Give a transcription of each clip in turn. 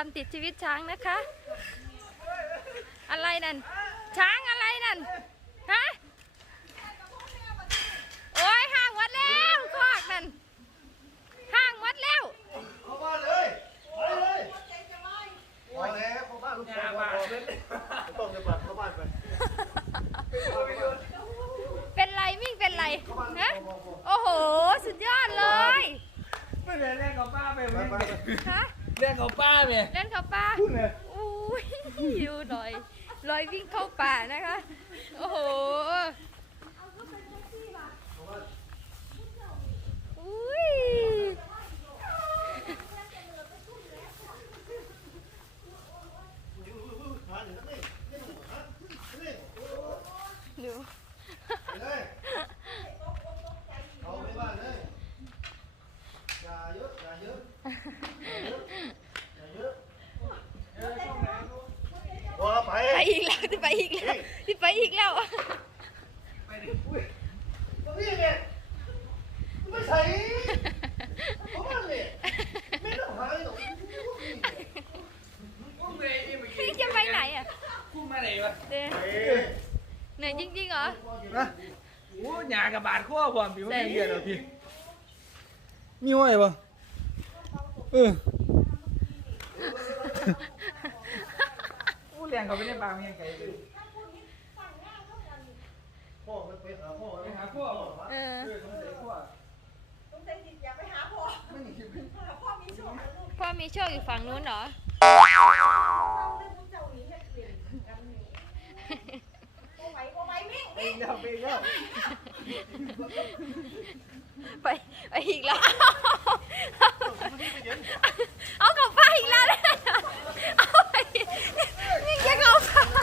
าตามติดชีวิตช้างนะคะ อะไรนั่น ช้างอะไรนั่น ฮะ โอ้ยห่างวัดแล้วคอกนั่นห่างวัดแล้วเข้าบ้านเลยไปเลยพอแล้วเข้าบ้านลูกชายพอต้องจะบัดเข้าบ้านไปเป็นไรมิ่งเป็นไรฮะโอ้โห สุดยอดเลย ไม่ได้เล่นกับป้าไปไปไม่ไปได้ฮะ เล่นกับป้าเนี่ยเล่นกับป้าพูดเลยอุ้ยดูหน่อยลอยวิ่งเข้าป่านะคะ โอ้โหอุ้ยดูไปเลยเอาไปบ้านเลยอย่าเยอะอย่าเยอะอย่าเยอะพอไป ไปอีกแล้วที่ไปอีกแล้วที่ไปอีกแล้วตรงนี้เนี่ยไม่ใช่เข้าบ้านเลยไม่ต้องหาหรอกพูดเลยที่เมื่อกี้พี่จะไปไหนอะพูดมาไหนวะเดเหนื่อยจริงๆเหรอนะโอ้หยากระบาดข้อความพี่ไม่เรียนหรอพี่มีห้อยปะเอออู้ เรียนเขาไม่ได้ปลาไม่ยังไงเลยพ่อมันไปหาพ่อไปหาข้อเออเออสงสัยข้อต้องใช้จิตอย่าไปหาพ่อหาพ่อมีโชคนะลูกพ่อมีโชคอยู่ฝั่งนู้นเหรอเอาเรื่องพวกเจ้านี้ให้เปลี่ยนกันนี่โอ้ไหวโอ้ไหวมิ่ง ไปแล้วไปแล้ว ไปไปอีกแล้ว เอากลับไปอีกแล้วเลยเอาไปนี่ยังเอาไป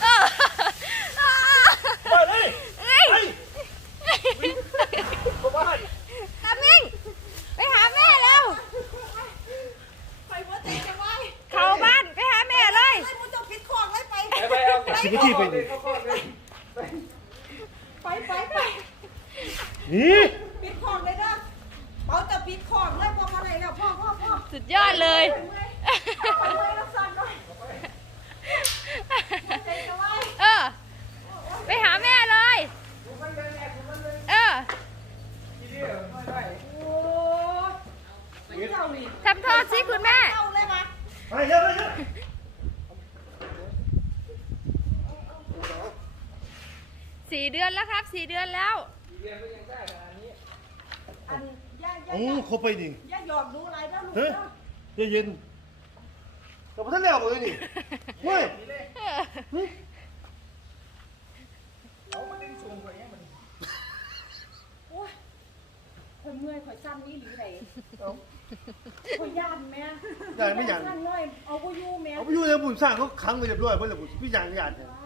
เออ ไปเลย เอ้ย เข้าบ้าน ทามิงไปหาแม่แล้ว ไปหัวใจจะไหว เข้าบ้านไปหาแม่เลย ไอ้มึงจะปิดของเลยไป ไปไปเอา สิบนาทีไปดิเข้าข้อเลยไปไปไปนี่ปิดของเลยนะเอาแต่ปิดของเลยพอมาไหนแล้วพ่อพ่อพ่อสุดยอดเลย ไปเมื่อยไปเมื่อยแล้วสั่นเลยใจจะไหว เออ ไปหาแม่เลย เออ โอ้ไม่เจ้านี่ ทำโทษสิคุณแม่ เจ้าเลยมา ไปเยอะไปเยอะ สี่เดื อนแล้วครับสี่เดือนแล้วอันย่าย่าโอ้เขาไปดิย่าหยอกดูอะไรนะลูกเฮ้ยนะเย็นแต่พอท่านแล้วหมดเลยนี่เฮ้ยเอามาดึงสูงกว่านี้มันโอ้ยข่อยเมื่อยข่อยสั้นนี่หรือไรข่อยย่านแม่ได้ไม่ยันสั้นน้อยเอาไปอยู่แม่เอาไปอยู่ในบุญสร้างเขาขังไปเรียบร้อยเพื่อนบุญพี่ยางญาติเนี่ยคุณแม่ทุบกัน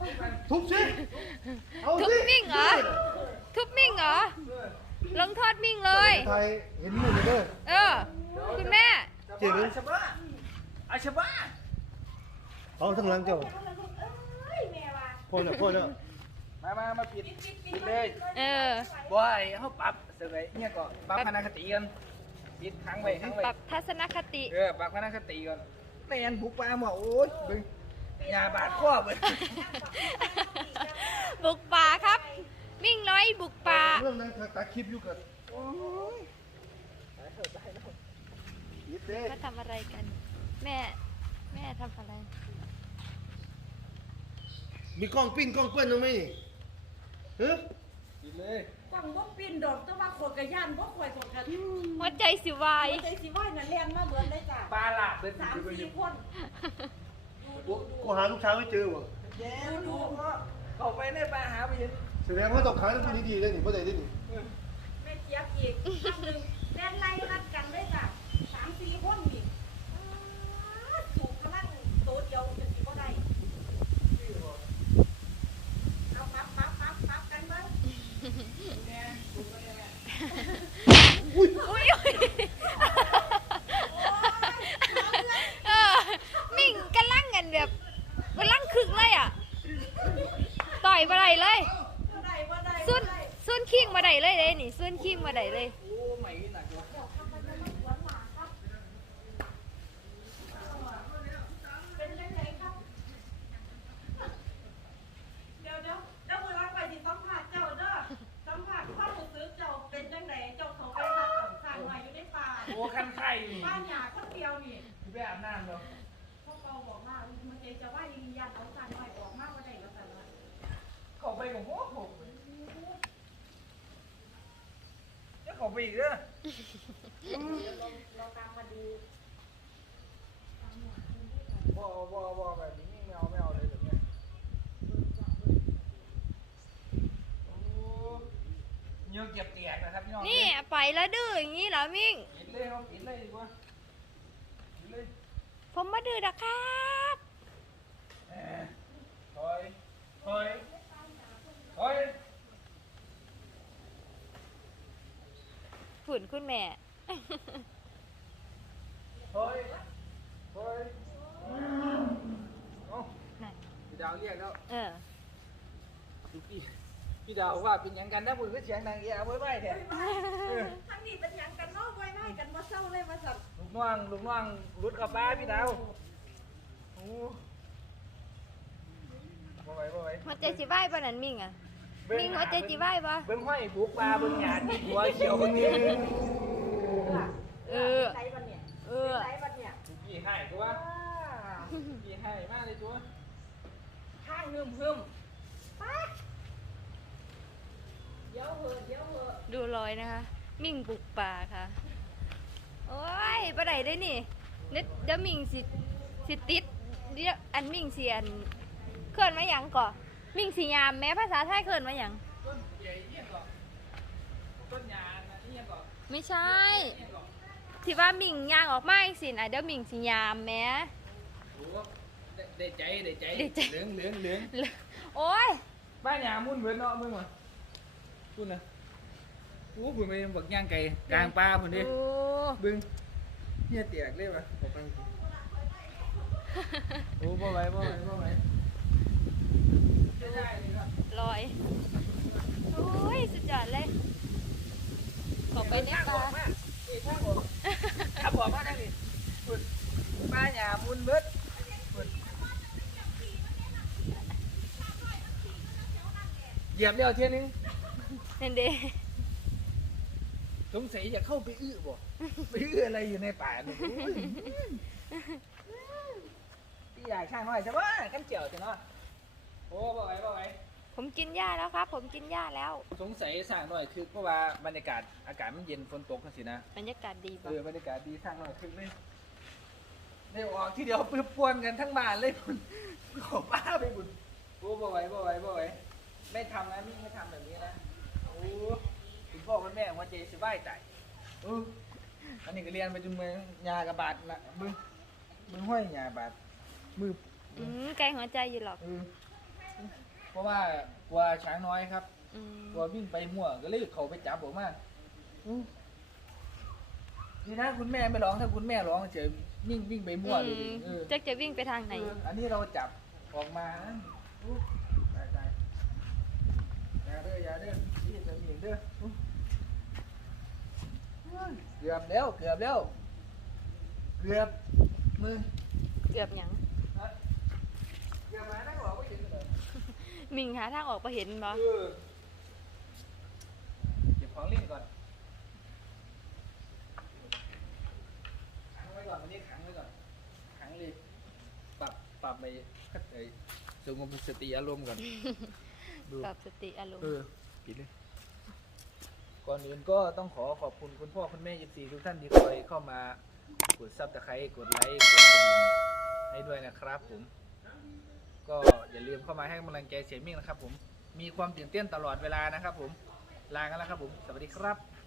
ทีคุณแม่ทุบกันทุบสิเอาทุบสิมิ่งเหรอ ทุบมิ่งเหรอ ลงโทษมิ่งเลย ไทยเห็นหมู่เลยเด้อเออ คุณแม่ เจ๋งอาชบ้าอาชบ้าเอาทั้งหลังเจ้าเอ้ยแม่ว่าพ่อเนี่ยพ่อเนี่ยมามามาปิดปิดปิดปิดเลยเออบ่อยเขาปรับเสยเนี่ยก็ปรับคณะคติกันปิดค้างไว้ค้างไว้ปรับทัศนคติ เออปรับคณะคติก่อนไม่งั้นบุกปลาหมอโอ้ยบึง ยาบาดข้อเบิดบุกป่าครับมิ่งร้อยบุกป่าเรื่องนั้นตัดคลิปอยู่กับยิบเด้มาทำอะไรกัน แม่ แม่ทำอะไร มีกล้องปิ้นกล้องเปื้อนตรงไหมนี่เฮ้ยปิดเลยฟังบ่ปีนดอกแต่ว่าขดกระย่านบ่ข่อยขดกระหัวใจสิวายใจสิว่านั่นแล่นมาเบิดเลยจ้ะปลาหลาดเป็นสามอยู่สี่คน กูหาลูกช้างไม่เจอว่ะเดี๋ยวดูเข้าไปในปลาหาไปเห็นแสดงว่าต้องขายทั้งคนนี้ดีเลยนี่เพราะใดได้นี่ แม่เจี๊ยบอีกอันหนึงแล่นไล่รัดกันเลยจ้ะสามสี่คนนี่ถูกกำลังโตเดียวจะสิบ่ได้เอาปั๊บปั๊บปั๊บปั๊บกันเบิ่ง อุ้ยอุ้ย เลยนี่ส่วนขี้มาได้เลย โอ้ไม่หนักว่ะ เป็นยังไงครับ เดี๋ยวเดี๋ยวเดี๋ยวมือรับไปสิสัมผัสเจ้าเด้อสัมผัส ความรู้สึกเจ้าเป็นจังไดเจ้าเขาไปหาของสร้างไว้อยู่ในป่าโอ้คันไข่นี่บ้านหยาคนเดียวนี่ไปอาบน้ำเนาะพ่อเปาบอกว่ามันเจจะว่ายิงยันเอาสร้างไว้ออกมากกว่าใดก็แต่ว่าเขาไปกับหัว จะเข้าไปอีกเด้อเราตามมาดูบ่บ่บ่แบบนี้ไม่เอาไม่เอาเลยแบบเนี้ยโอ้เงี้ยวเก็บเตียกนะครับพี่น้องนี่ไปแล้วดื้ออย่างนี้เหรอมิ่งปิดเลยเอาปิดเลยดีกว่าปิดเลยผมมาดื้อนะครับเอ่อถอยถอยถอย ฝุ่นคุณแม่ถอยถอยเอ้านั่นพี่ดาวเรียกแล้วเออ ดูพี่พี่ดาวว่าเป็นหยังกันนะบุญก็เสียงดังเอียไว้ไว้แท้เออทั้งนี้เป็นหยังกันเนาะไว้ไว้กันมาเศร้าเลยมาสั่นลูกน้องลูกน้องรุดเข้าป้าพี่ดาวโอ้บ่ไหวบ่ไหวหัวใจสิไหว้ปะนั่นมิ่งอะ มิ่งหัวใจสิไหว้ปะเบิ่งห้อยบุกปลาเบิ่งหยาดมีหัวเขียวนี่เออไรบันเนี่ยเออไรบันเนี่ยพี่ให้ตัวพี่ให้มากเลยตัวข้างหึมหึมไปเดี๋ยวเหอะเดี๋ยวเหอะดูรอยนะคะ มิ่งปลูกป่าค่ะ โอ้ยปะไหนได้นี่เน็ตเดี๋ยวมิ่งสิสิติดเดี๋ยวอันมิ่งเสียนเคลื่อนมาหยังก่อ มิ่งสียามแม้ภาษาไทยเคลื่อนมาหยังต้นใหญ่เยี่ยงก่อนต้นยางนะเยี่ยงก่อนไม่ใช่เยี่ยงก่อนที่ว่ามิ่งย่างออกมาอีกสินะเดี๋ยวมิ่งสียามแม้โอ้ได้ได้ใจได้ใจได้ใจเหลืองเหลืองเหลืองโอ้ยบ้านหยามุ่นเหมือนเนาะมึงวะพูดนะโอ้พุ่นไปบักย่างไก่กลางป่าพุ่นดิโอ้บึงเฮียเตียกเลยวะบอกไปโอ้บ่ไหวบ่ไหวบ่ไหวไม่ได้เลยครับลอยโอ้ยสุดยอดเลยขอไปในป่าอีกทางออกถ้าบอกว่าได้ดิพุ่นป้าหยามุ่นเบิดพุ่นเหยียบเดียวเที่ยนึงนั่นเด้สงสัยจะเข้าไปอื้อบ่ไปอื้ออะไรอยู่ในป่าเนี่ยโอ้ยพี่ใหญ่ข้างน้อยใช่ปะกันเจียวจะเนาะ โอ้บ่ไหวบ่ไหวผมกินหญ้าแล้วครับ ผมกินหญ้าแล้ว สงสัยสร้างหน่อยคือเพราะว่าบรรยากาศอากาศมันเย็นฝนตกกันสินะบรรยากาศดีเอป่ะอบรรยากาศดีสร้างหน่อยคือเลยได้ออกที่เดียวปื้ปวนกันทั้งบ้านเลยคุณขอป้าไปบุญโอ้บ่ไหวบ่ไหวบ่ไหวไม่ทำนะนี่ไม่ทำแบบนี้นะโอ้คุณพ่อคุณแม่ว่าเจสบายใจเอออันนี้ก็เรียนไปจนเมืองยากระบาดนะมึงมึงห้อยยาบาดมืออืมไกลหัวใจอยู่หรอกเออเพ ราะว่ากลัวช้างน้อยครับอืมกลัววิ่งไปมั่วก็เลยเขาไปจับผมมาอู้ดีนะคุณแม่ไม่ร้องถ้าคุณแม่ร้องเฉยวิ่งวิ่งไปมั่วเลยอืมเออจะจะวิ่งไปทางไหน เอออันนี้เราจับออกมานะอู้ตายตายอย่าเด้ออย่าเด้อนี่จะมีเด้ออู้เกือบแล้วเกือบแล้วเกือบมือ เกือบหยังฮะเกือบมาได้หรอไม่เห็นเลย มิงหาทางออกไปเห็นบ่เออเก็บของเล่นก่อนขังไว้ก่อนวันนี้ขังไว้ก่อนขังเลยปรับปรับไปเอ้ยสงบสติอารมณ์ก่อนดูปรับสติอารมณ์เออปิดเลยก่อนอื่นก็ต้องขอขอบคุณคุณพ่อคุณแม่ยิซีทุกท่านที่คอยเข้ามากดซับสไครต์กดไลค์กดกระดิ่งให้ด้วยนะครับผมก็ อย่าลืมเข้ามาให้กำลังใจเสียมิ่งนะครับผมมีความตื่นเต้นตลอดเวลานะครับผมลากันแล้วครับผมสวัสดีครับ